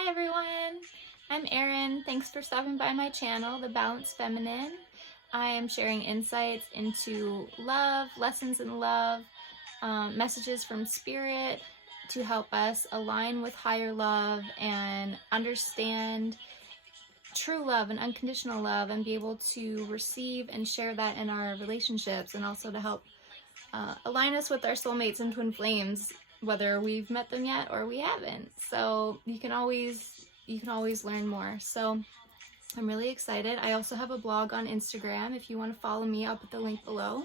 Hi everyone, I'm Erin. Thanks for stopping by my channel, The Balanced Feminine. I am sharing insights into love, lessons in love, messages from spirit to help us align with higher love and understand true love and unconditional love and be able to receive and share that in our relationships, and also to help align us with our soulmates and twin flames, whether we've met them yet or we haven't. So you can always learn more. So I'm really excited. I also have a blog on Instagram. If you want to follow me, I'll put the link below.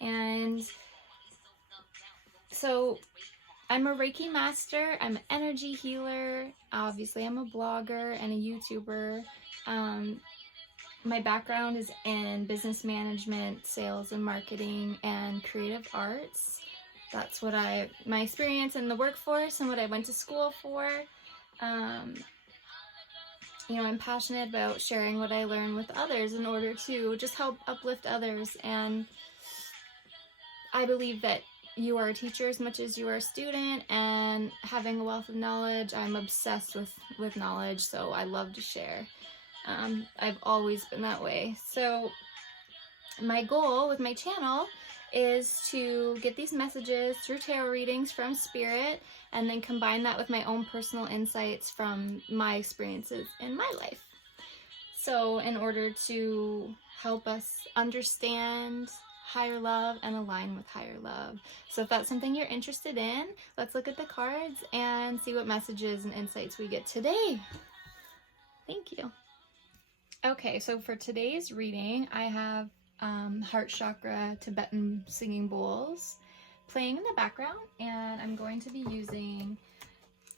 And so I'm a Reiki master, I'm an energy healer, obviously I'm a blogger and a YouTuber. My background is in business management, sales and marketing, and creative arts. That's what my experience in the workforce and what I went to school for. I'm passionate about sharing what I learn with others in order to just help uplift others. And I believe that you are a teacher as much as you are a student, and having a wealth of knowledge, I'm obsessed with knowledge, so I love to share. I've always been that way. So my goal with my channel is to get these messages through tarot readings from spirit, and then combine that with my own personal insights from my experiences in my life. So in order to help us understand higher love and align with higher love. So if that's something you're interested in, let's look at the cards and see what messages and insights we get today. Thank you. Okay, so for today's reading, I have heart chakra Tibetan singing bowls playing in the background, and I'm going to be using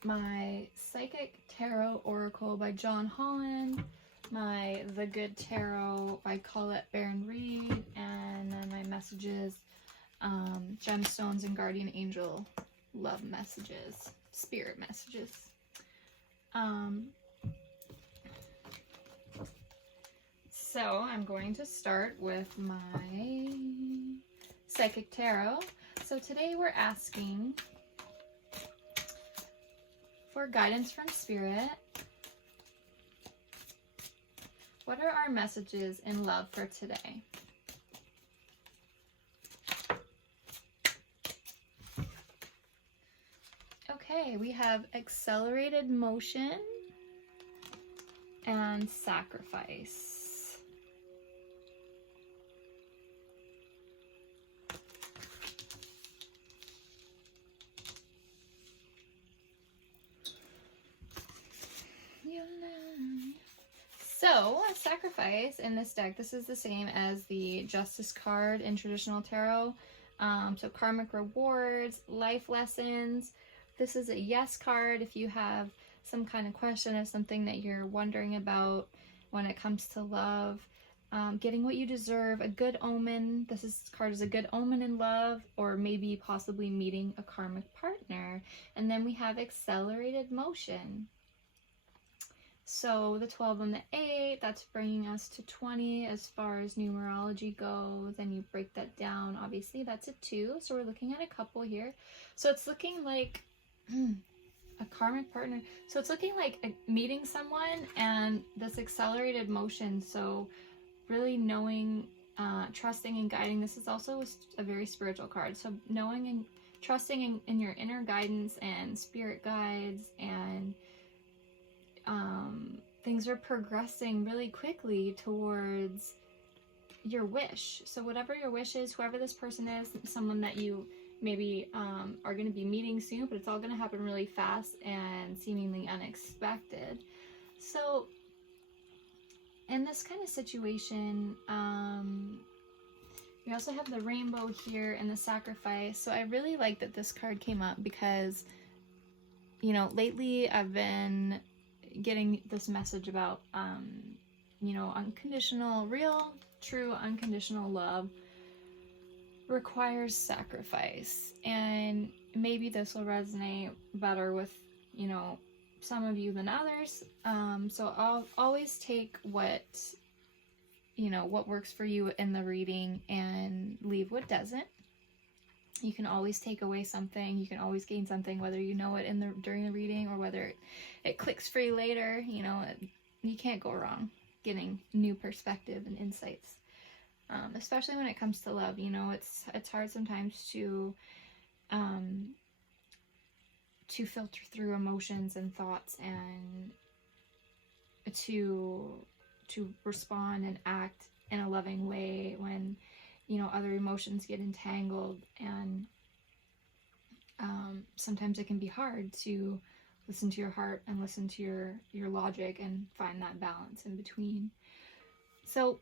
my Psychic Tarot Oracle by John Holland, my The Good Tarot by Colette Baron-Reed, and then my messages, gemstones and guardian angel love messages, spirit messages. So I'm going to start with my Psychic Tarot. So today we're asking for guidance from spirit. What are our messages in love for today? Okay, we have accelerated motion and sacrifice. So, sacrifice in this deck, this is the same as the Justice card in traditional tarot. So karmic rewards, life lessons. This is a yes card if you have some kind of question or something that you're wondering about when it comes to love. Getting what you deserve, a good omen. This card is a good omen in love, or maybe possibly meeting a karmic partner. And then we have accelerated motion. So the 12 and the 8, that's bringing us to 20 as far as numerology goes, and you break that down, obviously that's a 2, so we're looking at a couple here. So it's looking like a karmic partner. So it's looking like meeting someone and this accelerated motion. So really knowing, trusting and guiding. This is also a very spiritual card. So knowing and trusting in your inner guidance and spirit guides, and things are progressing really quickly towards your wish. So whatever your wish is, whoever this person is, someone that you maybe are going to be meeting soon, but it's all going to happen really fast and seemingly unexpected. So in this kind of situation, we also have the rainbow here and the sacrifice. So I really like that this card came up because, lately I've been getting this message about, unconditional, real, true, unconditional love requires sacrifice. And maybe this will resonate better with, some of you than others. So I'll always take what works for you in the reading and leave what doesn't. You can always take away something. You can always gain something, whether you know it during the reading or whether it clicks for you later. You know, you can't go wrong getting new perspective and insights. Especially when it comes to love. You know, it's hard sometimes to filter through emotions and thoughts and to respond and act in a loving way when, you know, other emotions get entangled. And sometimes it can be hard to listen to your heart and listen to your logic and find that balance in between. So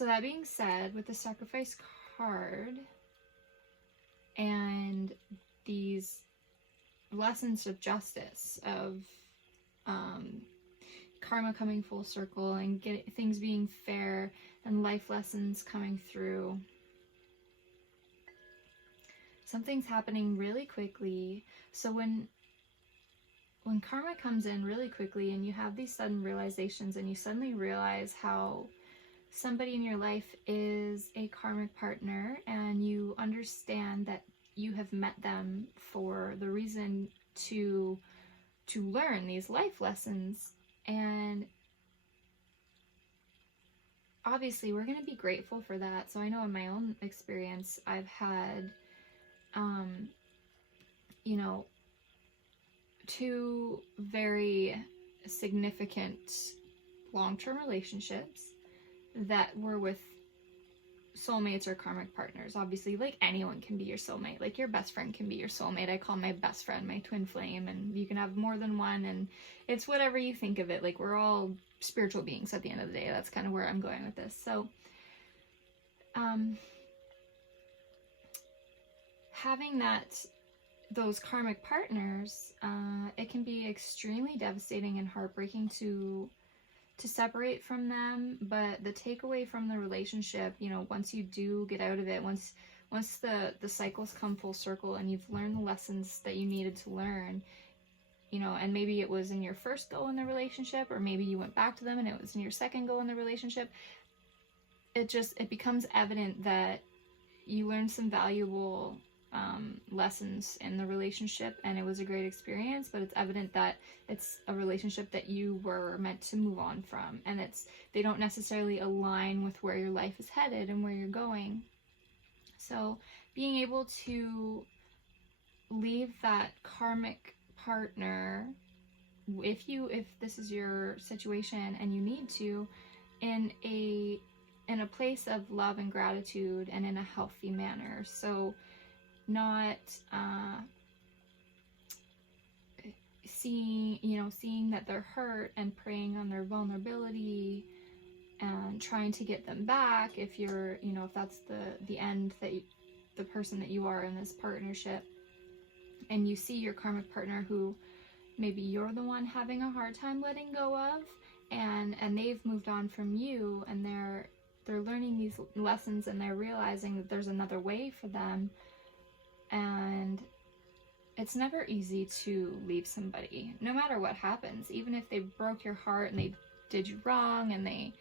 that being said, with the sacrifice card and these lessons of justice, of karma coming full circle and things being fair and life lessons coming through, something's happening really quickly. So when karma comes in really quickly and you have these sudden realizations and you suddenly realize how somebody in your life is a karmic partner, and you understand that you have met them for the reason to learn these life lessons. And obviously we're going to be grateful for that. So I know in my own experience, I've had, you know, 2 very significant long-term relationships that were with soulmates or karmic partners. Obviously, like, anyone can be your soulmate. Like, your best friend can be your soulmate. I call my best friend my twin flame, and you can have more than one, and it's whatever you think of it. Like, we're all spiritual beings at the end of the day. That's kind of where I'm going with this. So having those karmic partners, it can be extremely devastating and heartbreaking to separate from them. But the takeaway from the relationship, you know, once you do get out of it, once the cycles come full circle and you've learned the lessons that you needed to learn, you know, and maybe it was in your first go in the relationship, or maybe you went back to them and it was in your second go in the relationship, it becomes evident that you learned some valuable lessons in the relationship, and it was a great experience. But it's evident that it's a relationship that you were meant to move on from, and they don't necessarily align with where your life is headed and where you're going. So being able to leave that karmic partner, if this is your situation and you need to, in a place of love and gratitude and in a healthy manner. So not seeing that they're hurt and preying on their vulnerability and trying to get them back, if you're, you know, if that's the end, that the person that you are in this partnership, and you see your karmic partner who maybe you're the one having a hard time letting go of, and they've moved on from you, and they're learning these lessons, and they're realizing that there's another way for them. And it's never easy to leave somebody, no matter what happens. Even if they broke your heart and they did you wrong and they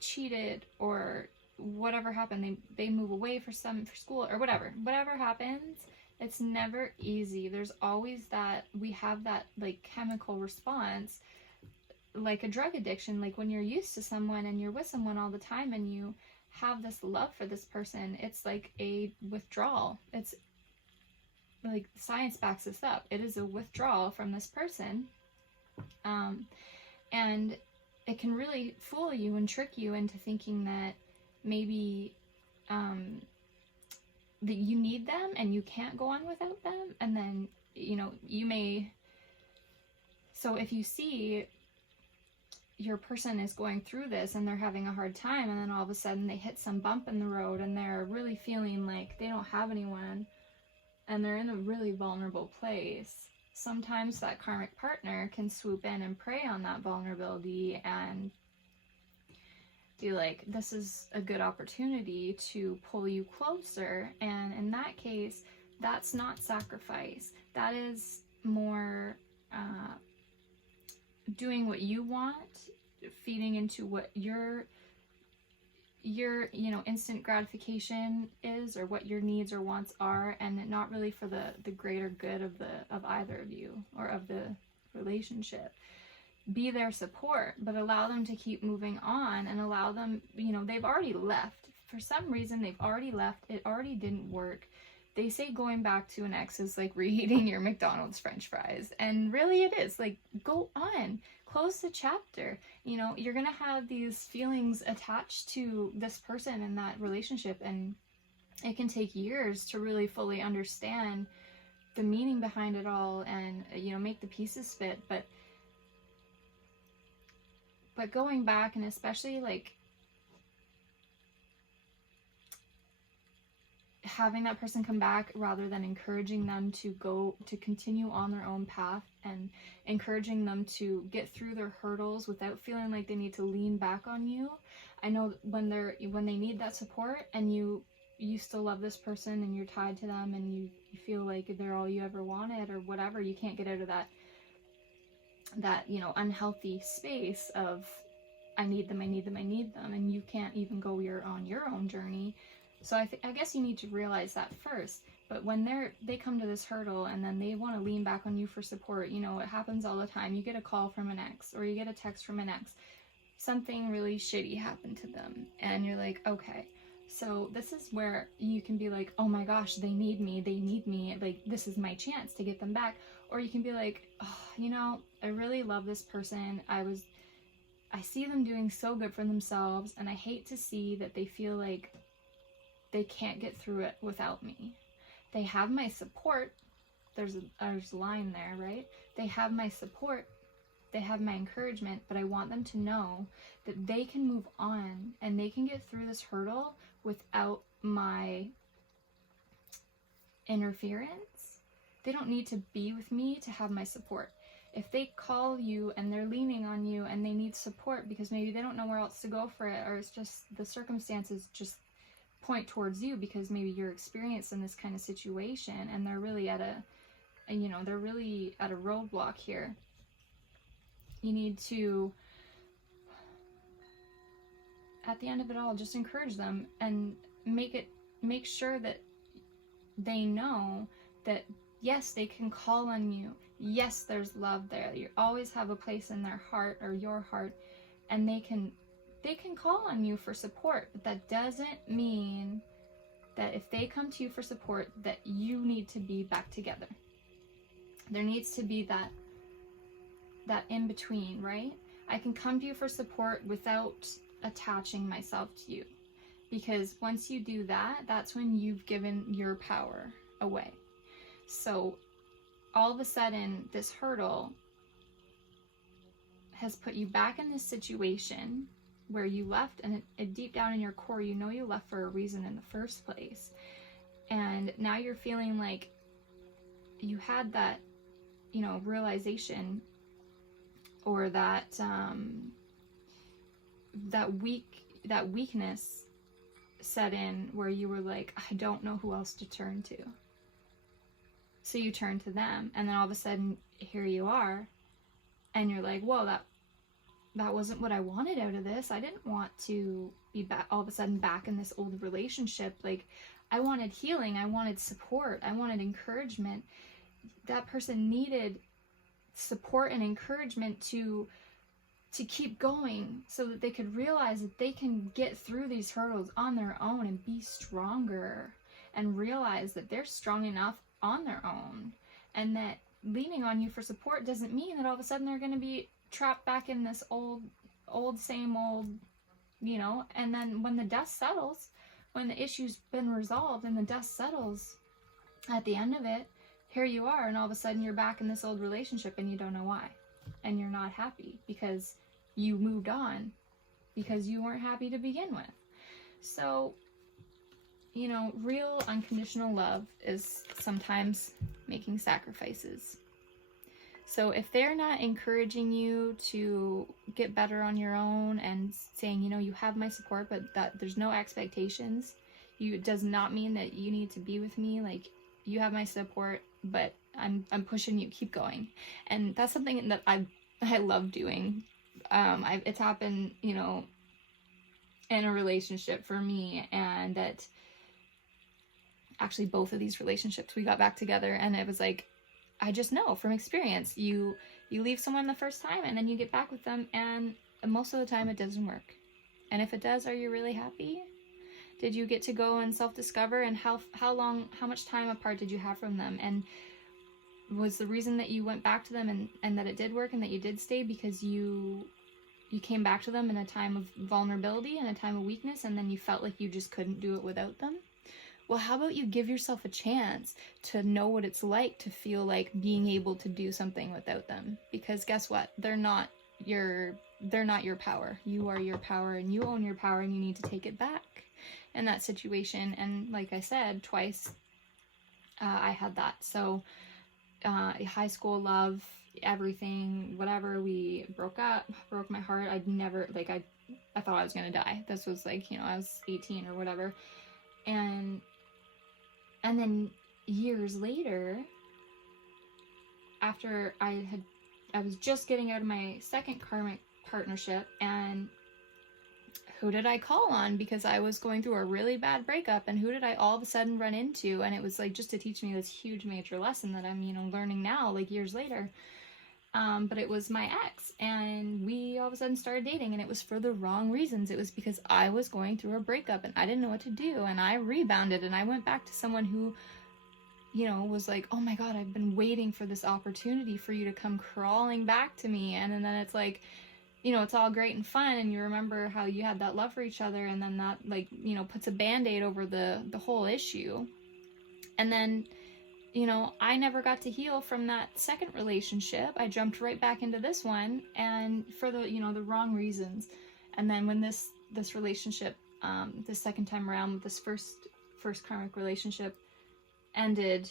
cheated or whatever happened, they move away for school or whatever happens, it's never easy. There's always that, we have that like chemical response, like a drug addiction. Like when you're used to someone and you're with someone all the time and you have this love for this person, it's like a withdrawal. It's like, science backs this up. It is a withdrawal from this person. And it can really fool you and trick you into thinking that maybe that you need them and you can't go on without them. And then, you know, so if you see your person is going through this and they're having a hard time, and then all of a sudden they hit some bump in the road and they're really feeling like they don't have anyone, and they're in a really vulnerable place, sometimes that karmic partner can swoop in and prey on that vulnerability and be like, this is a good opportunity to pull you closer. And in that case, that's not sacrifice. That is more doing what you want, feeding into what your, you know, instant gratification is, or what your needs or wants are, and not really for the greater good of either of you or of the relationship. Be their support, but allow them to keep moving on, and allow them, you know, they've already left. For some reason, they've already left. It already didn't work. They say going back to an ex is like reheating your McDonald's French fries. And really it is. Like, go on. Close the chapter. You know, you're going to have these feelings attached to this person in that relationship. And it can take years to really fully understand the meaning behind it all and, you know, make the pieces fit. But going back, and especially like having that person come back rather than encouraging them to continue on their own path, and encouraging them to get through their hurdles without feeling like they need to lean back on you. I know when they need that support, and you still love this person and you're tied to them, and you feel like they're all you ever wanted or whatever, you can't get out of that, you know, unhealthy space of I need them, and you can't even go on your own journey. So I guess you need to realize that first. But when they come to this hurdle and then they want to lean back on you for support, you know, it happens all the time. You get a call from an ex, or you get a text from an ex. Something really shitty happened to them, and you're like, okay. So this is where you can be like, oh my gosh, they need me, like this is my chance to get them back. Or you can be like, oh, you know, I really love this person. I see them doing so good for themselves, and I hate to see that they feel like they can't get through it without me. They have my support. There's a line there, right? They have my support. They have my encouragement, but I want them to know that they can move on and they can get through this hurdle without my interference. They don't need to be with me to have my support. If they call you and they're leaning on you and they need support because maybe they don't know where else to go for it, or it's just the circumstances just point towards you because maybe you're experienced in this kind of situation, and they're really at a roadblock here. You need to, at the end of it all, just encourage them and make sure that they know that yes, they can call on you. Yes, there's love there. You always have a place in their heart, or your heart, and they can call on you for support, but that doesn't mean that if they come to you for support that you need to be back together. There needs to be that in between, right? I can come to you for support without attaching myself to you, because once you do that, that's when you've given your power away. So all of a sudden this hurdle has put you back in this situation where you left, and it deep down in your core, you know you left for a reason in the first place. And now you're feeling like you had that, you know, realization, or that weakness set in where you were like, I don't know who else to turn to. So you turn to them, and then all of a sudden here you are, and you're like, whoa, that wasn't what I wanted out of this. I didn't want to be back all of a sudden back in this old relationship. Like, I wanted healing, I wanted support, I wanted encouragement. That person needed support and encouragement to keep going, so that they could realize that they can get through these hurdles on their own and be stronger, and realize that they're strong enough on their own, and that leaning on you for support doesn't mean that all of a sudden they're going to be trapped back in this same old, you know. And then when the dust settles, when the issue's been resolved and the dust settles at the end of it, here you are, and all of a sudden you're back in this old relationship and you don't know why, and you're not happy because you moved on, because you weren't happy to begin with. So, you know, real unconditional love is sometimes making sacrifices. So if they're not encouraging you to get better on your own and saying, you know, you have my support, but that there's no expectations, it does not mean that you need to be with me. Like, you have my support, but I'm pushing you, keep going. And that's something that I love doing. It's happened, you know, in a relationship for me, and that actually both of these relationships we got back together, and it was like, I just know from experience, you leave someone the first time and then you get back with them, and most of the time it doesn't work. And if it does, are you really happy? Did you get to go and self-discover? And how much time apart did you have from them? And was the reason that you went back to them and that it did work and that you did stay because you came back to them in a time of vulnerability and a time of weakness, and then you felt like you just couldn't do it without them? Well, how about you give yourself a chance to know what it's like to feel like being able to do something without them? Because guess what? They're not your power. You are your power, and you own your power, and you need to take it back in that situation. And like I said, twice I had that. So high school love, everything, whatever, we broke up, broke my heart. I'd never, like, I thought I was gonna die. This was like, you know, I was 18 or whatever. And then years later, after I was just getting out of my second karmic partnership, and who did I call on? Because I was going through a really bad breakup, and who did I all of a sudden run into? And it was like just to teach me this huge major lesson that I'm, you know, learning now, like years later. But it was my ex, and we all of a sudden started dating, and it was for the wrong reasons. It was because I was going through a breakup and I didn't know what to do, and I rebounded, and I went back to someone who, you know, was like, oh my God, I've been waiting for this opportunity for you to come crawling back to me. And then it's like, you know, it's all great and fun, and you remember how you had that love for each other, and then that, like, you know, puts a band-aid over the whole issue. And then, you know, I never got to heal from that second relationship. I jumped right back into this one, and for the, you know, the wrong reasons. And then when this relationship, the second time around with this first karmic relationship ended,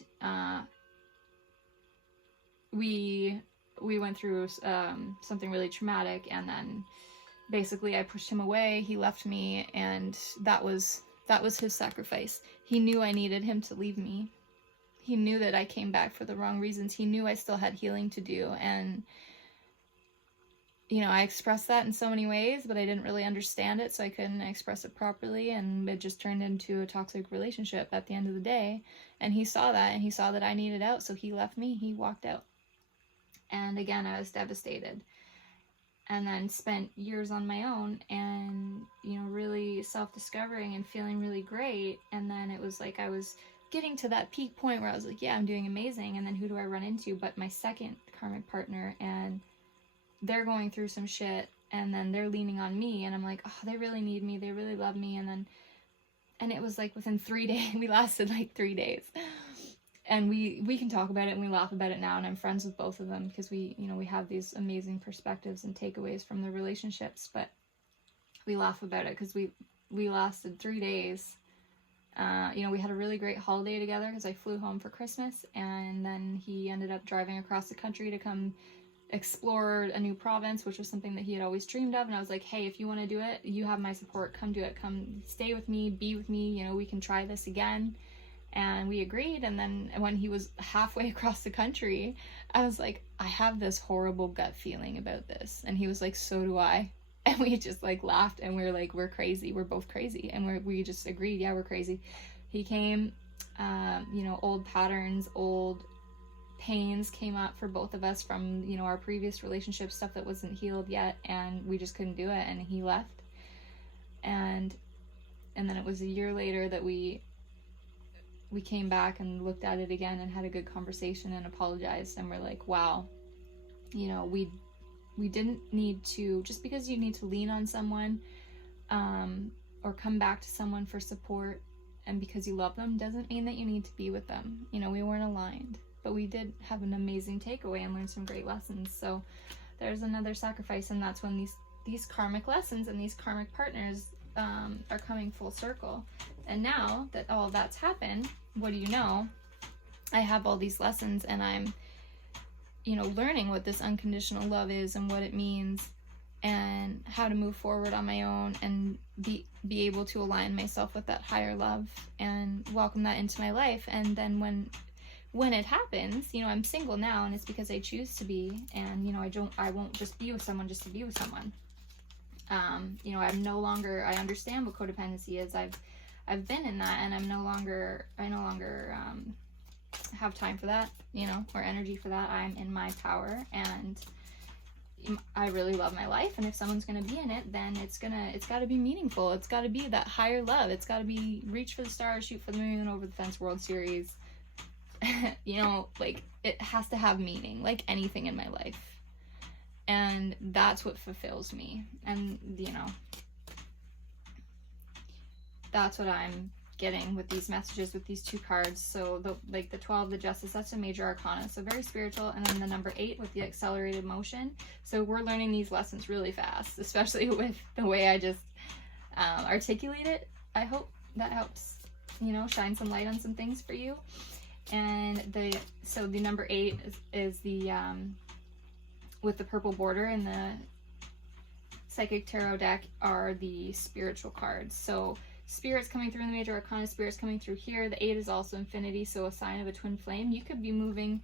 we went through something really traumatic, and then basically I pushed him away. He left me, and that was his sacrifice. He knew I needed him to leave me. He knew that I came back for the wrong reasons. He knew I still had healing to do. And, you know, I expressed that in so many ways, but I didn't really understand it, so I couldn't express it properly. And it just turned into a toxic relationship at the end of the day. And he saw that, and he saw that I needed out, so he left me. He walked out. And again, I was devastated. And then spent years on my own and, you know, really self-discovering and feeling really great. And then it was like I was getting to that peak point where I was like, yeah, I'm doing amazing. And then who do I run into but my second karmic partner, and they're going through some shit, and then they're leaning on me, and I'm like, oh, they really need me, they really love me. And it was like within 3 days, we lasted like 3 days, and we can talk about it and we laugh about it now, and I'm friends with both of them because we, you know, we have these amazing perspectives and takeaways from the relationships. But we laugh about it because we lasted 3 days. You know, we had a really great holiday together because I flew home for Christmas, and then he ended up driving across the country to come explore a new province, which was something that he had always dreamed of. And I was like, hey, if you want to do it, you have my support. Come do it. Come stay with me, be with me. You know, we can try this again. And we agreed. And then when he was halfway across the country, I was like, I have this horrible gut feeling about this. And he was like, so do I. And we just like laughed, and we were like, we're crazy. We're both crazy. And we just agreed, yeah, we're crazy. He came, you know, old patterns, old pains came up for both of us from, you know, our previous relationship, stuff that wasn't healed yet. And we just couldn't do it. And he left. And then it was a year later that we came back and looked at it again and had a good conversation and apologized. And we're like, wow, you know, we didn't need to, just because you need to lean on someone or come back to someone for support, and because you love them doesn't mean that you need to be with them. You know, we weren't aligned, but we did have an amazing takeaway and learn some great lessons. So there's another sacrifice, and that's when these karmic lessons and these karmic partners are coming full circle. And now that all that's happened, what do you know? I have all these lessons, and I'm, you know, learning what this unconditional love is and what it means, and how to move forward on my own and be able to align myself with that higher love and welcome that into my life. And then when it happens, you know, I'm single now, and it's because I choose to be. And, you know, I won't just be with someone just to be with someone. You know, I understand what codependency is. I've been in that, and I no longer have time for that, you know, or energy for that. I'm in my power, and I really love my life, and if someone's going to be in it, then it's got to be meaningful. It's got to be that higher love. It's got to be reach for the stars, shoot for the moon, over the fence, World Series. You know, like, it has to have meaning, like anything in my life. And that's what fulfills me. And, you know, that's what I'm getting with these messages, with these two cards. So the 12, the Justice, that's a major arcana, so very spiritual. And then the number 8 with the accelerated motion. So we're learning these lessons really fast, especially with the way I just articulate it. I hope that helps, you know, shine some light on some things for you. And the number 8 is the with the purple border in the Psychic Tarot deck are the spiritual cards. So spirits coming through in the major arcana, spirits coming through here. The 8 is also infinity, so a sign of a twin flame. You could be moving,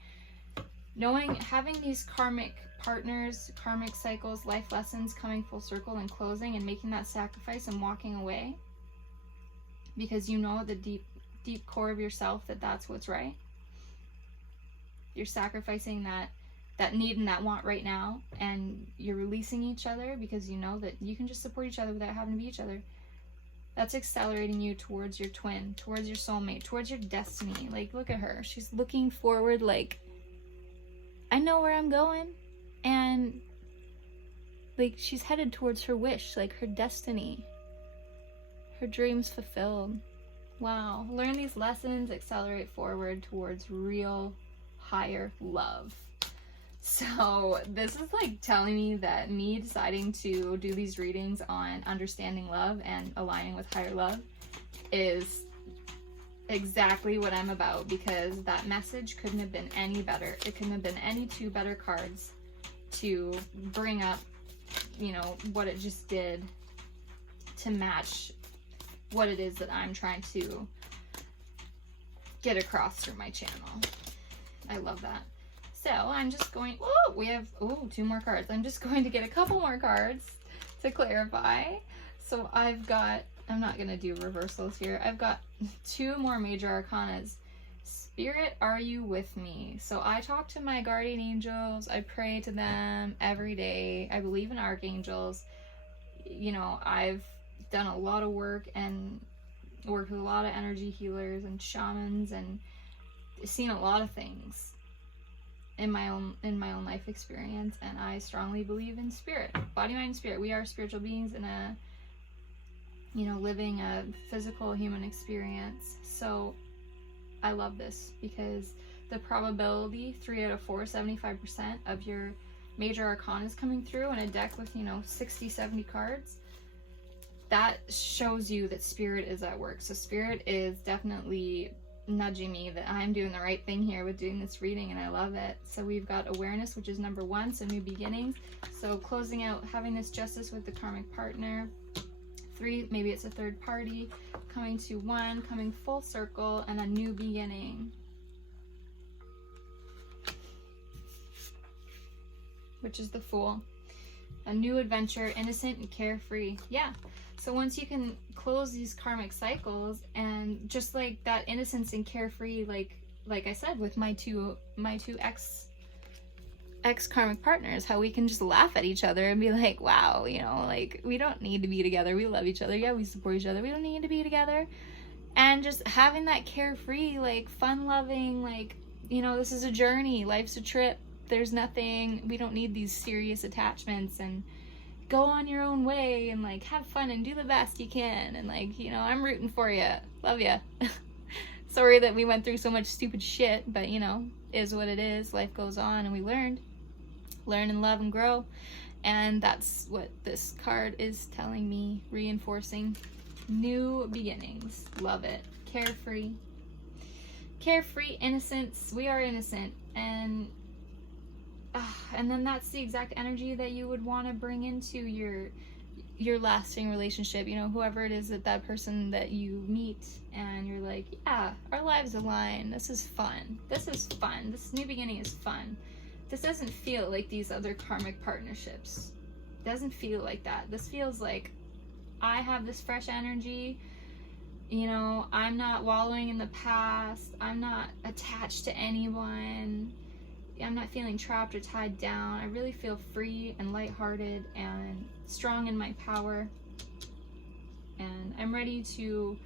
having these karmic partners, karmic cycles, life lessons coming full circle and closing, and making that sacrifice and walking away because you know the deep core of yourself that that's what's right. You're sacrificing that need and that want right now, and you're releasing each other because you know that you can just support each other without having to be each other. That's accelerating you towards your twin, towards your soulmate, towards your destiny. Like, look at her. She's looking forward like, I know where I'm going. And, like, she's headed towards her wish, like her destiny. Her dreams fulfilled. Wow. Learn these lessons, accelerate forward towards real, higher love. So this is like telling me that me deciding to do these readings on understanding love and aligning with higher love is exactly what I'm about, because that message couldn't have been any better. It couldn't have been any two better cards to bring up, you know, what it just did to match what it is that I'm trying to get across through my channel. I love that. So I'm just going, we have 2 more cards. I'm just going to get a couple more cards to clarify. So I'm not going to do reversals here. I've got 2 more major arcanas. Spirit, are you with me? So I talk to my guardian angels. I pray to them every day. I believe in archangels. You know, I've done a lot of work and worked with a lot of energy healers and shamans and seen a lot of things in my own life experience, and I strongly believe in spirit, body, mind, spirit. We are spiritual beings in a, you know, living a physical human experience. So I love this because the probability, 3 out of 4, 75% of your major arcana is coming through in a deck with, you know, 60, 70 cards. That shows you that spirit is at work. So spirit is definitely nudging me that I'm doing the right thing here with doing this reading, and I love it. So we've got awareness, which is number 1, so new beginnings. So closing out, having this justice with the karmic partner. 3, maybe it's a third party, coming to 1, coming full circle, and a new beginning, which is the Fool. A new adventure, innocent and carefree. Yeah. So once you can close these karmic cycles, and just like that innocence and carefree, like I said with my two ex karmic partners, how we can just laugh at each other and be like, wow, you know, like, we don't need to be together. We love each other. Yeah, we support each other. We don't need to be together. And just having that carefree, like, fun loving, like, you know, this is a journey. Life's a trip. There's nothing, we don't need these serious attachments, and go on your own way and like have fun and do the best you can, and like, you know, I'm rooting for you, love you. Sorry that we went through so much stupid shit, but you know, is what it is. Life goes on, and we learn and love and grow, and that's what this card is telling me, reinforcing new beginnings. Love it. Carefree, innocence. We are innocent, and then that's the exact energy that you would want to bring into your lasting relationship. You know, whoever it is, that person that you meet, and you're like, yeah, our lives align. This is fun. This new beginning is fun. This doesn't feel like these other karmic partnerships. doesn't feel like that. This feels like I have this fresh energy. You know, I'm not wallowing in the past. I'm not attached to anyone. I'm not feeling trapped or tied down. I really feel free and lighthearted and strong in my power. And I'm ready to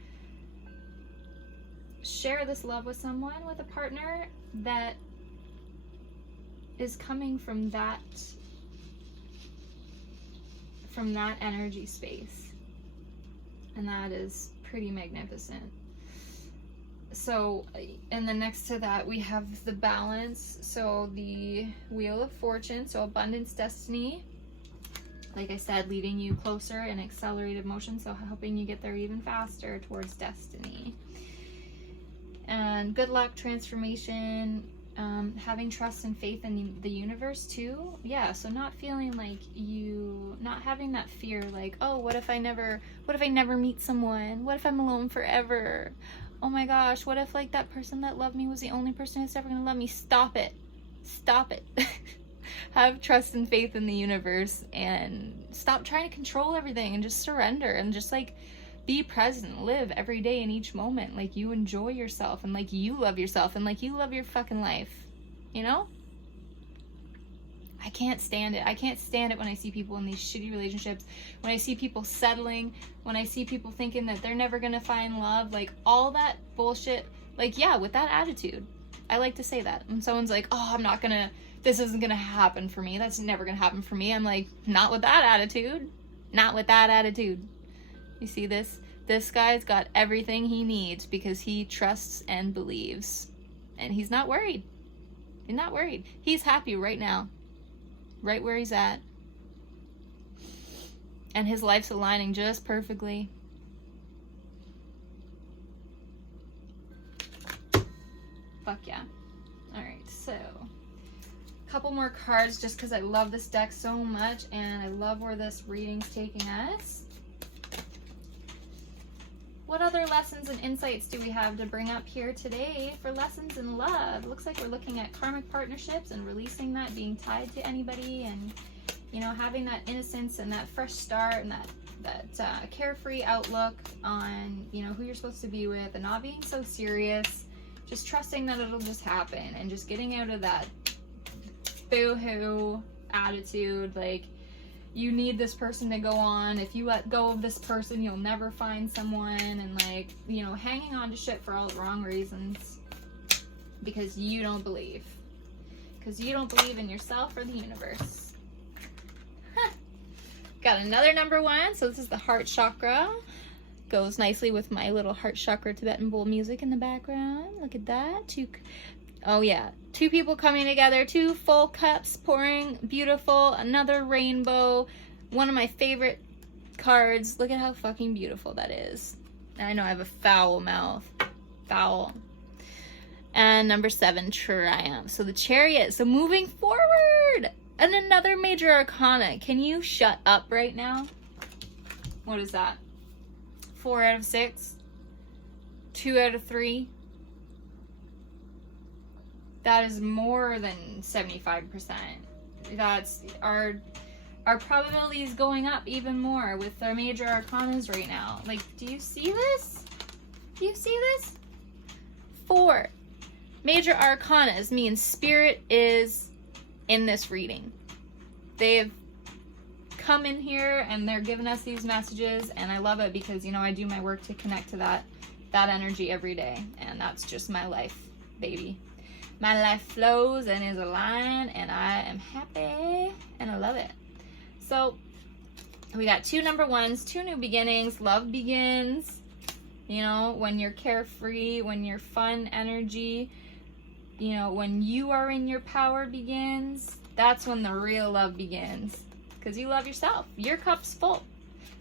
share this love with someone, with a partner that is coming from that energy space. And that is pretty magnificent. So, and then next to that we have the balance. So the Wheel of Fortune, so abundance, destiny. Like I said, leading you closer in accelerated motion, so helping you get there even faster towards destiny. And good luck, transformation, having trust and faith in the universe too. Yeah, so not feeling like not having that fear like, oh, what if I never meet someone? What if I'm alone forever? Oh my gosh, what if like that person that loved me was the only person that's ever gonna love me? Stop it. Have trust and faith in the universe and stop trying to control everything and just surrender and just like be present, live every day in each moment like you enjoy yourself and like you love yourself and like you love your fucking life, you know? I can't stand it. I can't stand it when I see people in these shitty relationships, when I see people settling, when I see people thinking that they're never gonna find love, like all that bullshit. Like, yeah, with that attitude. I like to say that. When someone's like, oh, this isn't gonna happen for me, that's never gonna happen for me, I'm like, not with that attitude. Not with that attitude. You see this? This guy's got everything he needs because he trusts and believes. And he's not worried. He's not worried. He's happy right now. Right where he's at. And his life's aligning just perfectly. Fuck yeah. Alright, so a couple more cards just because I love this deck so much and I love where this reading's taking us. What other lessons and insights do we have to bring up here today for lessons in love? It looks like we're looking at karmic partnerships and releasing that, being tied to anybody, and, you know, having that innocence and that fresh start and that carefree outlook on, you know, who you're supposed to be with and not being so serious, just trusting that it'll just happen and just getting out of that boo-hoo attitude, like, you need this person to go on. If you let go of this person, you'll never find someone. And like, you know, hanging on to shit for all the wrong reasons. Because you don't believe. Because you don't believe in yourself or the universe. Huh. Got another number 1. So this is the heart chakra. Goes nicely with my little heart chakra Tibetan bowl music in the background. Look at that. Oh yeah, 2 people coming together, 2 full cups pouring, beautiful, another rainbow, one of my favorite cards. Look at how fucking beautiful that is. I know I have a foul mouth, foul. And number 7, triumph. So the Chariot, so moving forward. And another major arcana. Can you shut up right now? What is that? 4 out of 6? 2 out of 3? That is more than 75%. That's our probability is going up even more with our major arcanas right now. Like, do you see this? Do you see this? 4 major arcanas means spirit is in this reading. They've come in here and they're giving us these messages, and I love it because, you know, I do my work to connect to that energy every day, and that's just my life, baby. My life flows and is aligned, and I am happy, and I love it. So, we got 2 number 1s, 2 new beginnings. Love begins, you know, when you're carefree, when you're fun energy, you know, when you are in your power begins. That's when the real love begins, because you love yourself. Your cup's full.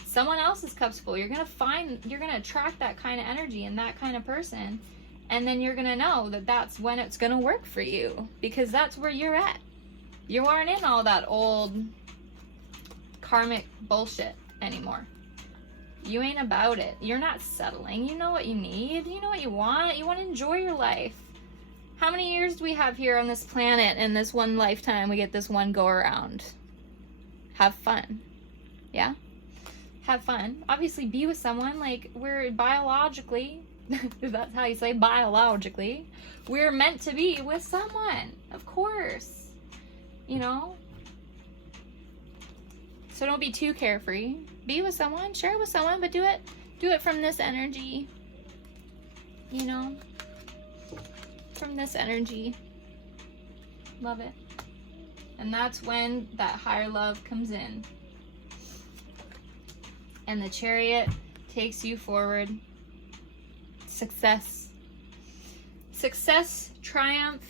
Someone else's cup's full. You're going to attract that kind of energy and that kind of person. And then you're going to know that that's when it's going to work for you, because that's where you're at. You aren't in all that old karmic bullshit anymore. You ain't about it. You're not settling. You know what you need. You know what you want. You want to enjoy your life. How many years do we have here on this planet? In this one lifetime, we get this one go around. have fun. Yeah? Have fun. Obviously, be with someone. Like, we're biologically, if that's how you say biologically, we're meant to be with someone. Of course. You know? So don't be too carefree. Be with someone, share with someone, but do it from this energy. You know? From this energy. Love it. And that's when that higher love comes in. And the Chariot takes you forward. Success. Success, triumph.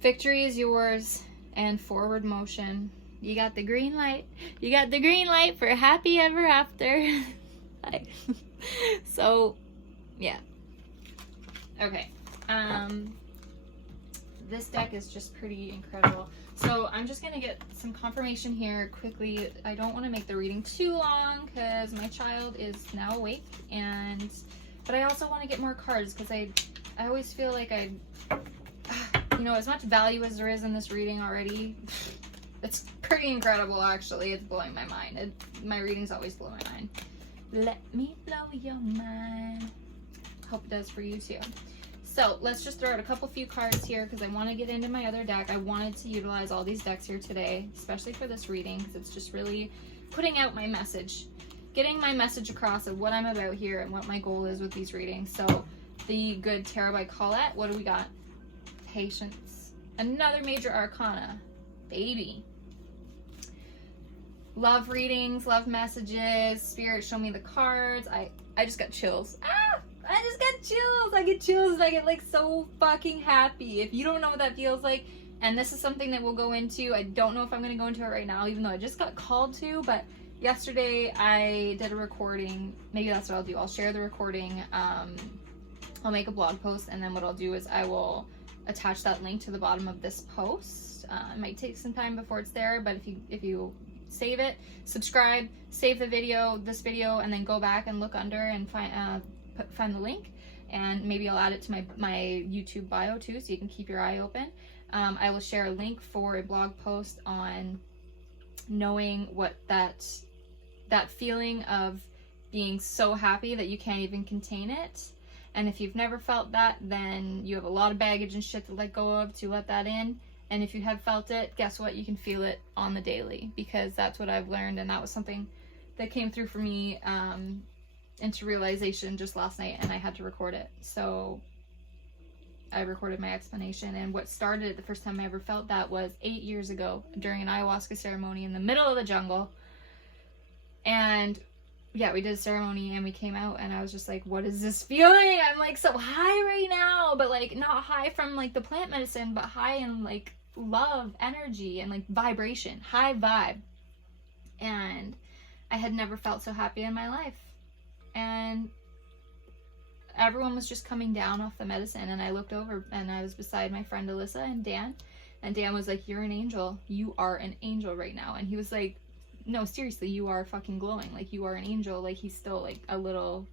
Victory is yours, and forward motion. You got the green light. You got the green light for happy ever after. So, yeah. Okay. This deck is just pretty incredible. So I'm just going to get some confirmation here quickly. I don't want to make the reading too long because my child is now awake, but I also want to get more cards because I always feel like you know, as much value as there is in this reading already, it's pretty incredible, actually. It's blowing my mind. My readings always blow my mind. Let me blow your mind. Hope it does for you, too. So, let's just throw out a few cards here, because I want to get into my other deck. I wanted to utilize all these decks here today, especially for this reading, because it's just really putting out my message. Getting my message across of what I'm about here and what my goal is with these readings. So, the Good Tarot by Colette. What do we got? Patience. Another major arcana. Baby. Love readings, love messages. Spirit, show me the cards. I just got chills. Ah! I just got chills. I get chills and I get like so fucking happy. If you don't know what that feels like, and this is something that we'll go into, I don't know if I'm going to go into it right now, even though I just got called to, but yesterday I did a recording. Maybe that's what I'll do. I'll share the recording. I'll make a blog post, and then what I'll do is I will attach that link to the bottom of this post. It might take some time before it's there, but if you save it, subscribe, save the video, this video, and then go back and look under and find the link, and maybe I'll add it to my YouTube bio too, so you can keep your eye open. I will share a link for a blog post on knowing what that feeling of being so happy that you can't even contain it. And if you've never felt that, then you have a lot of baggage and shit to let go of to let that in. And if you have felt it, guess what? You can feel it on the daily, because that's what I've learned, and that was something that came through for me into realization just last night, and I had to record it. So I recorded my explanation, and what started it the first time I ever felt that was 8 years ago during an ayahuasca ceremony in the middle of the jungle. And yeah, we did a ceremony and we came out, and I was just like, what is this feeling? I'm like so high right now, but like not high from like the plant medicine, but high in like love, energy, and like vibration, high vibe. And I had never felt so happy in my life. And everyone was just coming down off the medicine, and I looked over and I was beside my friend Alyssa and Dan was like, you're an angel. You are an angel right now. And he was like, no, seriously, you are fucking glowing. Like, you are an angel. Like, he's still like a little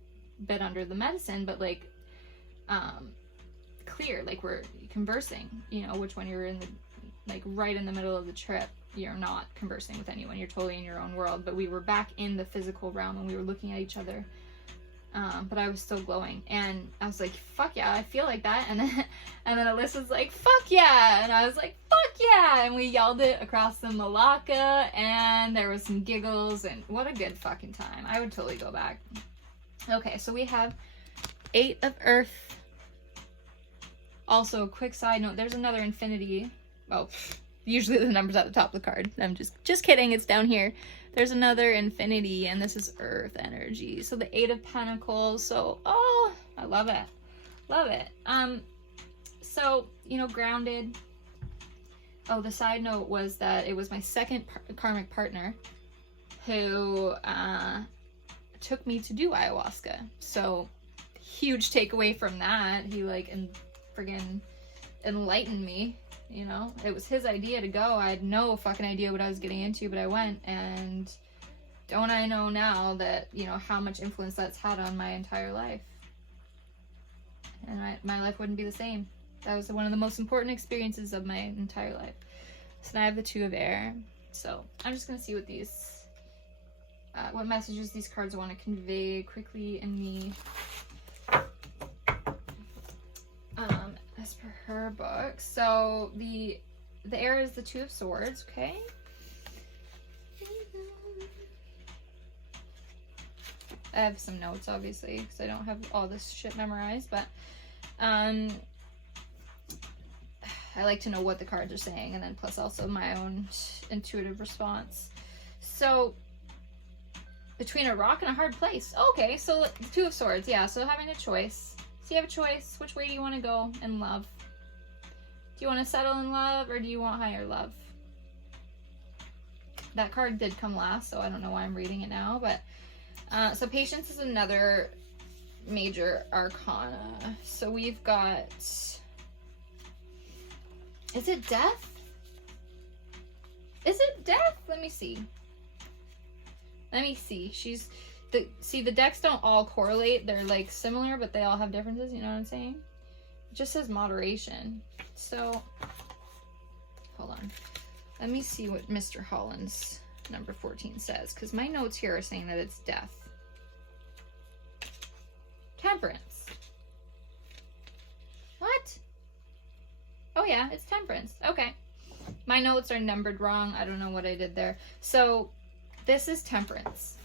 bit under the medicine, but like clear, like we're conversing, you know, which when you're in the like right in the middle of the trip, you're not conversing with anyone, you're totally in your own world. But we were back in the physical realm and we were looking at each other, but I was still glowing, and I was like, fuck yeah, I feel like that. And then Alyssa's like, fuck yeah, and I was like, fuck yeah, and we yelled it across the Malacca, and there was some giggles, and what a good fucking time. I would totally go back. Okay, so we have 8 of Earth. Also, a quick side note, there's another infinity. Well, usually the number's at the top of the card. I'm just kidding, it's down here. There's another infinity, and this is Earth energy. So the 8 of Pentacles. So, oh, I love it. Love it. So, you know, grounded. Oh, the side note was that it was my second karmic partner who took me to do ayahuasca. So, huge takeaway from that. He like friggin' enlightened me. You know, it was his idea to go. I had no fucking idea what I was getting into, but I went, and don't I know now that, you know, how much influence that's had on my entire life? And my life wouldn't be the same. That was one of the most important experiences of my entire life. So now I have the Two of Air. So I'm just going to see what these, what messages these cards want to convey quickly in me. As per her book. So the Air is the Two of Swords, okay? I have some notes, obviously, because I don't have all this shit memorized, but I like to know what the cards are saying, and then plus also my own intuitive response. So, between a rock and a hard place. Okay, so the Two of Swords, yeah, so having a choice. So you have a choice. Which way do you want to go in love? Do you want to settle in love, or do you want higher love? That card did come last, so I don't know why I'm reading it now, but so patience is another major arcana. So we've got, is it death? Is it death? Let me see. The decks don't all correlate. They're like similar, but they all have differences, you know what I'm saying? It just says moderation. So, hold on. Let me see what Mr. Holland's number 14 says, because my notes here are saying that it's death. Temperance. What? Oh yeah, it's temperance. Okay. My notes are numbered wrong. I don't know what I did there. So this is temperance.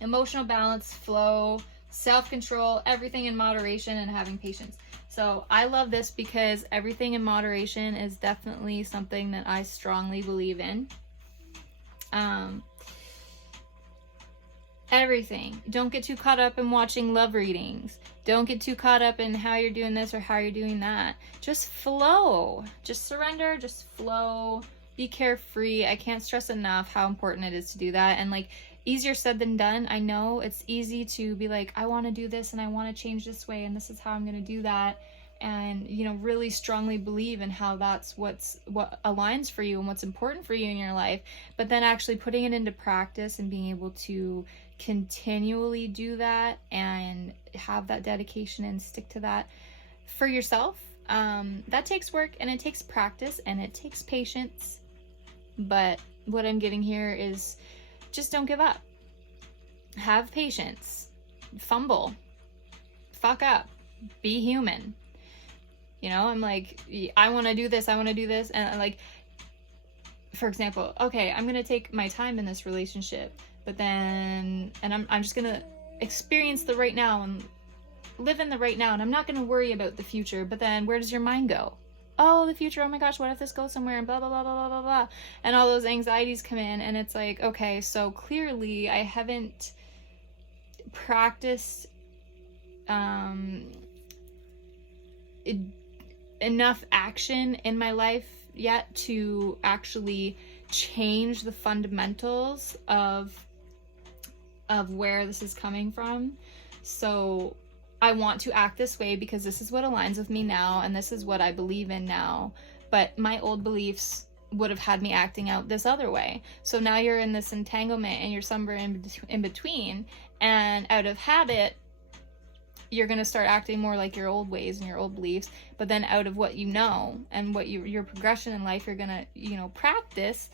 Emotional balance, flow, self-control, everything in moderation, and having patience. So I love this because everything in moderation is definitely something that I strongly believe in. Everything. Don't get too caught up in watching love readings. Don't get too caught up in how you're doing this or how you're doing that. Just flow. Just surrender. Just flow. Be carefree. I can't stress enough how important it is to do that. And like, easier said than done. I know it's easy to be like, I want to do this and I want to change this way and this is how I'm going to do that. And, you know, really strongly believe in how that's what aligns for you and what's important for you in your life. But then actually putting it into practice and being able to continually do that and have that dedication and stick to that for yourself, that takes work and it takes practice and it takes patience. But what I'm getting here is just don't give up. Have patience. Fumble. Fuck up. Be human. You know, I'm like, I want to do this. I want to do this. And like, for example, okay, I'm going to take my time in this relationship, but then, and I'm just going to experience the right now and live in the right now. And I'm not going to worry about the future, but then where does your mind go? Oh, the future. Oh my gosh, what if this goes somewhere and blah, blah, blah, blah, blah, blah, blah. And all those anxieties come in and it's like, okay, so clearly I haven't practiced, enough action in my life yet to actually change the fundamentals of where this is coming from. So I want to act this way because this is what aligns with me now and this is what I believe in now. But my old beliefs would have had me acting out this other way. So now you're in this entanglement and you're somewhere in between, and out of habit you're going to start acting more like your old ways and your old beliefs, but then out of what you know and what your progression in life, you're going to, you know, practice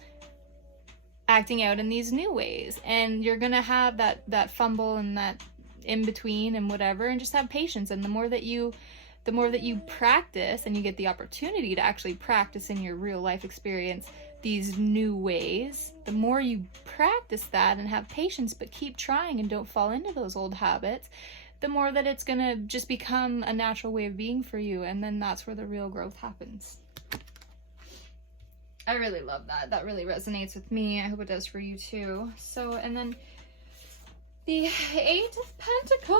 acting out in these new ways. And you're going to have that fumble and that in between and whatever, and just have patience. And the more that you practice and you get the opportunity to actually practice in your real life experience these new ways, the more you practice that and have patience, but keep trying and don't fall into those old habits, the more that it's gonna just become a natural way of being for you. And then that's where the real growth happens. I really love that. That really resonates with me. I hope it does for you too. So, and then the Eight of Pentacles.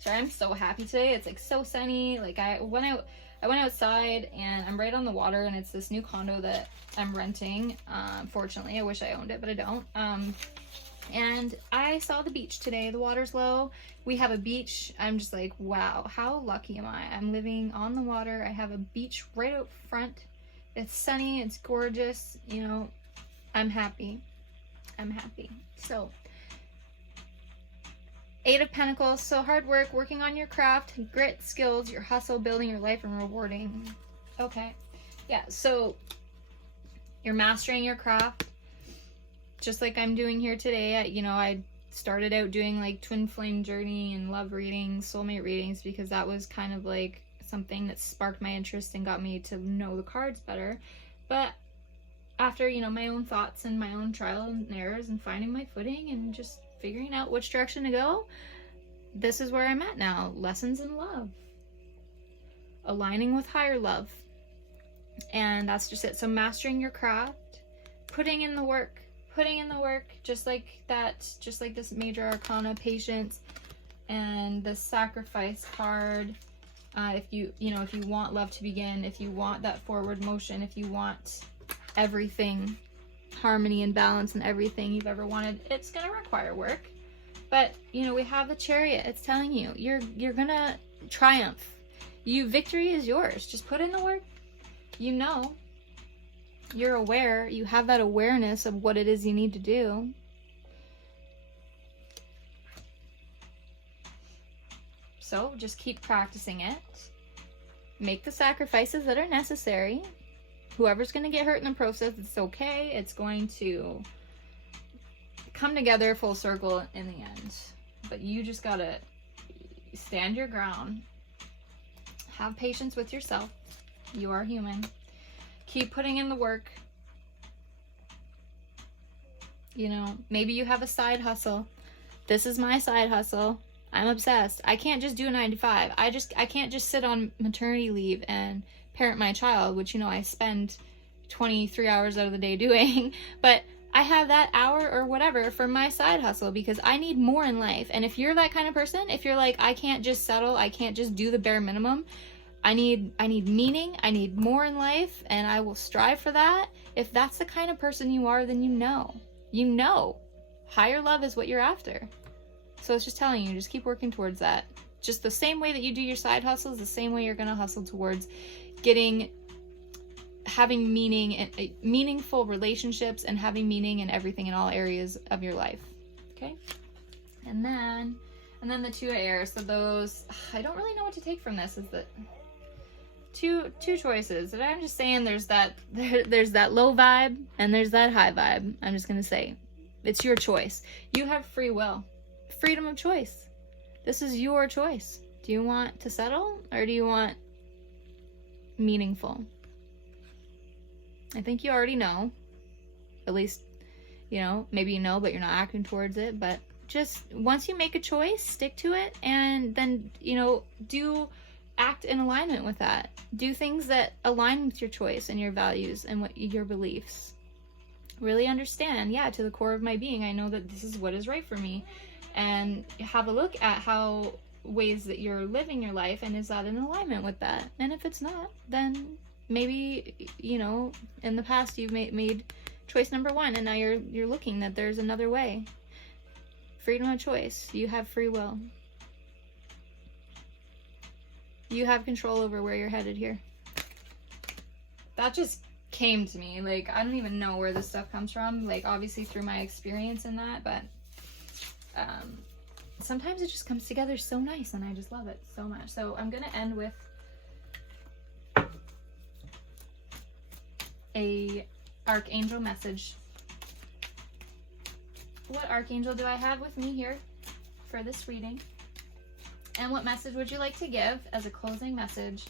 Sorry, I'm so happy today. It's like so sunny. Like I went outside and I'm right on the water, and it's this new condo that I'm renting. Fortunately, I wish I owned it, but I don't. And I saw the beach today. The water's low. We have a beach. I'm just like, wow, how lucky am I? I'm living on the water. I have a beach right out front. It's sunny. It's gorgeous. You know, I'm happy. I'm happy. So, Eight of Pentacles. So hard work, working on your craft, grit, skills, your hustle, building your life, and rewarding. Okay. Yeah, so you're mastering your craft, just like I'm doing here today. I started out doing like twin flame journey and love readings, soulmate readings, because that was kind of like something that sparked my interest and got me to know the cards better. But after, my own thoughts and my own trial and errors and finding my footing and just figuring out which direction to go, this is where I'm at now. Lessons in love. Aligning with higher love. And that's just it. So mastering your craft, putting in the work, just like this major arcana, patience, and the sacrifice card. If you want love to begin, if you want that forward motion, if you want everything, harmony and balance and everything you've ever wanted, it's going to require work. But, we have the Chariot. It's telling you, you're going to triumph. Victory is yours. Just put in the work. You're aware. You have that awareness of what it is you need to do. So just keep practicing it. Make the sacrifices that are necessary. Whoever's going to get hurt in the process, it's okay. It's going to come together full circle in the end. But you just got to stand your ground. Have patience with yourself. You are human. Keep putting in the work. Maybe you have a side hustle. This is my side hustle. I'm obsessed. I can't just do a 9 to 5. I can't just sit on maternity leave and parent my child, which, I spend 23 hours out of the day doing. But I have that hour or whatever for my side hustle because I need more in life. And if you're that kind of person, if you're like, I can't just settle, I can't just do the bare minimum, I need meaning, I need more in life, and I will strive for that. If that's the kind of person you are, then higher love is what you're after. So it's just telling you, just keep working towards that. Just the same way that you do your side hustles, the same way you're going to hustle towards having meaning and meaningful relationships and having meaning in everything in all areas of your life. Okay? And then the Two of Air. So those, I don't really know what to take from this. Is that two choices? And I'm just saying there's that low vibe and there's that high vibe. I'm just going to say it's your choice. You have free will. Freedom of choice. This is your choice. Do you want to settle or do you want meaningful? I think you already know. At least, maybe you know, but you're not acting towards it. But just once you make a choice, stick to it, and then, act in alignment with that. Do things that align with your choice and your values and your beliefs. Really understand, to the core of my being, I know that this is what is right for me. And have a look at how ways that you're living your life, and is that in alignment with that? And if it's not, then maybe, in the past you've made choice number 1, and now you're looking that there's another way. Freedom of choice. You have free will. You have control over where you're headed here. That just came to me. Like, I don't even know where this stuff comes from. Like, obviously through my experience in that, but sometimes it just comes together so nice, and I just love it so much. So I'm going to end with a archangel message. What archangel do I have with me here for this reading? And what message would you like to give as a closing message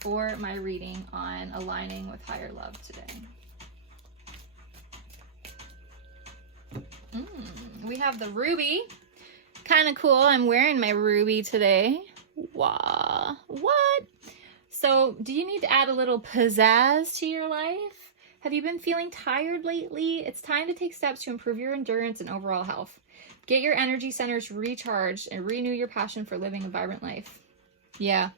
for my reading on aligning with higher love today? We have the ruby. Kind of cool. I'm wearing my ruby today. Wow. What? So, do you need to add a little pizzazz to your life? Have you been feeling tired lately? It's time to take steps to improve your endurance and overall health. Get your energy centers recharged and renew your passion for living a vibrant life. Yeah.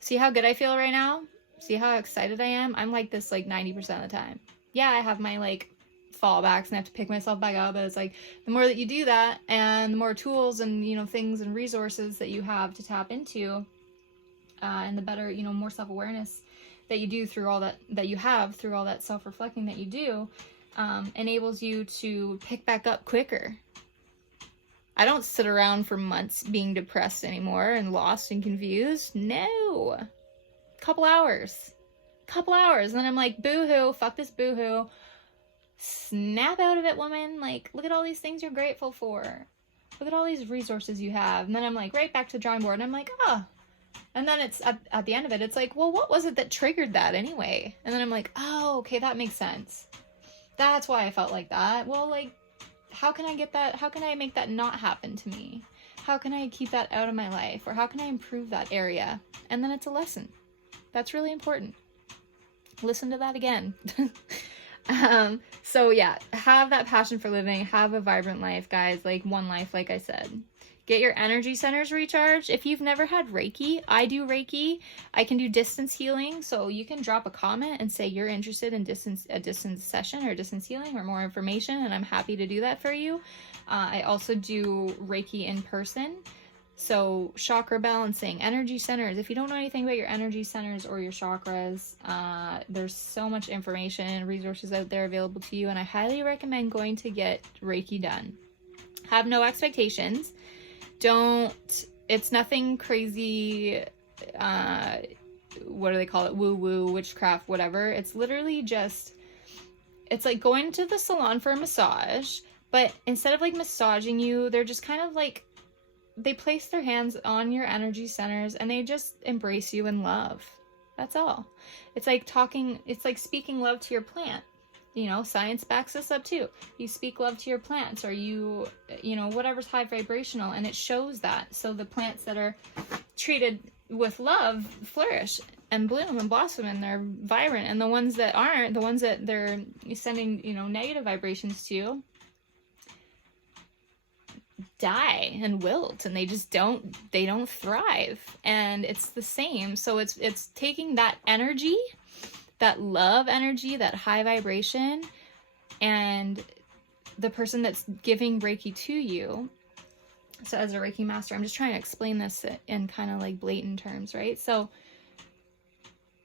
See how good I feel right now? See how excited I am? I'm like this 90% of the time. Yeah, I have my fallbacks and I have to pick myself back up, but it's the more that you do that, and the more tools and things and resources that you have to tap into, and the better, more self-awareness that you do through all that you have, through all that self-reflecting that you do, enables you to pick back up quicker. I don't sit around for months being depressed anymore and lost and confused. No. Couple hours. And then I'm like, boo-hoo, fuck this boo-hoo. Snap out of it, woman. Like, look at all these things you're grateful for. Look at all these resources you have. And then I'm like, right back to the drawing board. And I'm like, oh. And then it's at the end of it, it's like, well, what was it that triggered that anyway? And then I'm like, oh, okay, that makes sense. That's why I felt like that. Well, like, how can I get that? How can I make that not happen to me? How can I keep that out of my life? Or how can I improve that area? And then it's a lesson. That's really important. Listen to that again. So yeah, have that passion for living, have a vibrant life, guys, like one life, like I said. Get your energy centers recharged. If you've never had Reiki, I do Reiki. I can do distance healing. So you can drop a comment and say you're interested in a distance session or distance healing or more information, and I'm happy to do that for you. I also do Reiki in person. So chakra balancing, energy centers. If you don't know anything about your energy centers or your chakras, there's so much information and resources out there available to you, and I highly recommend going to get Reiki done. Have no expectations. It's nothing crazy, what do they call it? Woo-woo, witchcraft, whatever. It's literally just, it's like going to the salon for a massage, but instead of like massaging you, they're just kind of like, they place their hands on your energy centers and they just embrace you in love. That's all. It's like speaking love to your plant. You know, science backs this up too. You speak love to your plants, or you know, whatever's high vibrational, and it shows that. So the plants that are treated with love flourish and bloom and blossom, and they're vibrant. And the ones that aren't, the ones that they're sending, you know, negative vibrations to, die and wilt, and they don't thrive. And it's the same. So it's taking that energy, that love energy, that high vibration, and the person that's giving Reiki to you. So as a Reiki master, I'm just trying to explain this in kind of like blatant terms, right? So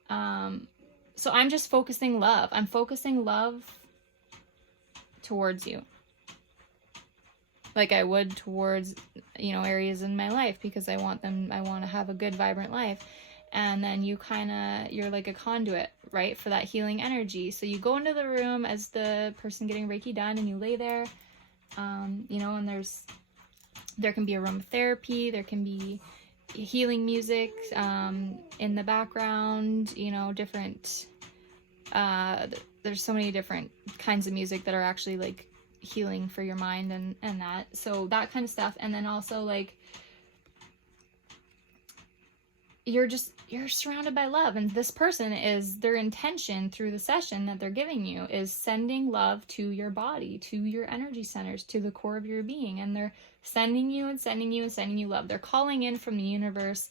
I'm just focusing love. I'm focusing love towards you, like I would towards, you know, areas in my life, because I want to have a good, vibrant life. And then you're like a conduit, right, for that healing energy. So you go into the room as the person getting Reiki done, and you lay there, you know, and there can be aromatherapy, there can be healing music in the background, you know, different, there's so many different kinds of music that are actually like healing for your mind and that. So that kind of stuff. And then also like, you're surrounded by love, and this person is, their intention through the session that they're giving you is sending love to your body, to your energy centers, to the core of your being, and they're sending you and sending you and sending you love. They're calling in from the universe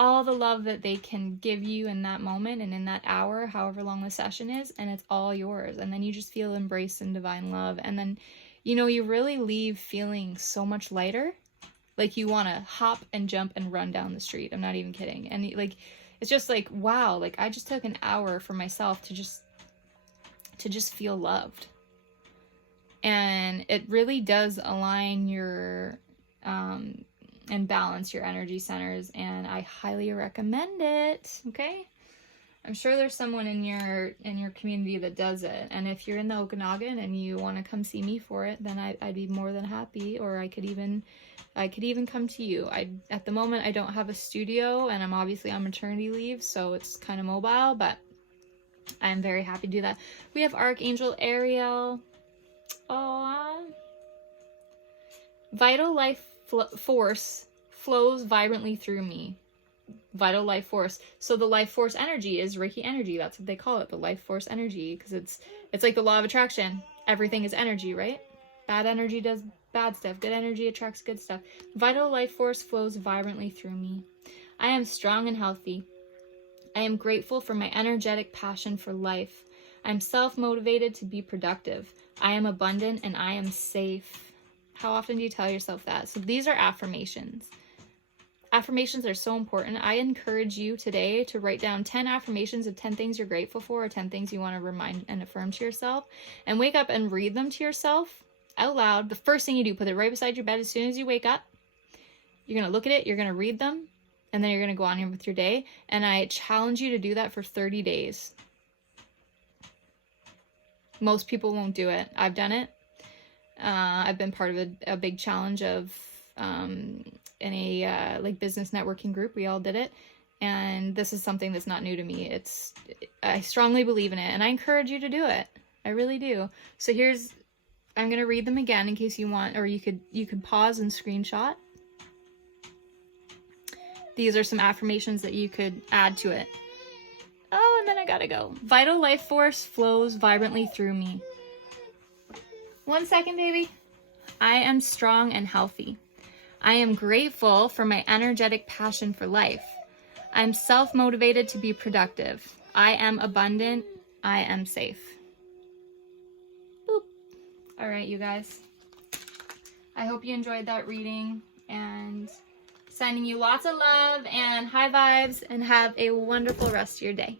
all the love that they can give you in that moment and in that hour, however long the session is, and it's all yours. And then you just feel embraced in divine love, and then, you know, you really leave feeling so much lighter. Like you want to hop and jump and run down the street. I'm not even kidding. And like, it's just like, wow, like I just took an hour for myself to just feel loved. And it really does align your, and balance your energy centers. And I highly recommend it. Okay. I'm sure there's someone in your community that does it. And if you're in the Okanagan and you want to come see me for it, then I'd be more than happy. Or I could even come to you. At the moment, I don't have a studio, and I'm obviously on maternity leave, so it's kind of mobile, but I'm very happy to do that. We have Archangel Ariel. Aww. Vital life force flows vibrantly through me. Vital life force. So the life force energy is Reiki energy. That's what they call it, the life force energy, because it's like the law of attraction. Everything is energy, right? Bad energy does bad stuff. Good energy attracts good stuff. Vital life force flows vibrantly through me. I am strong and healthy. I am grateful for my energetic passion for life. I am self-motivated to be productive. I am abundant and I am safe. How often do you tell yourself that? So these are affirmations. Affirmations are so important. I encourage you today to write down 10 affirmations of 10 things you're grateful for, or 10 things you want to remind and affirm to yourself, and wake up and read them to yourself out loud. The first thing you do, put it right beside your bed as soon as you wake up. You're going to look at it, you're going to read them, and then you're going to go on here with your day. And I challenge you to do that for 30 days. Most people won't do it. I've done it. I've been part of a big challenge of in a like business networking group. We all did it, and this is something that's not new to me. I strongly believe in it, and I encourage you to do it. I really do. So I'm gonna read them again in case you want, or you could pause and screenshot. These are some affirmations that you could add to it. Oh, and then I gotta go. Vital life force flows vibrantly through me. 1 second, baby. I am strong and healthy. I am grateful for my energetic passion for life. I am self-motivated to be productive. I am abundant. I am safe. Boop. All right, you guys. I hope you enjoyed that reading, and sending you lots of love and high vibes, and have a wonderful rest of your day.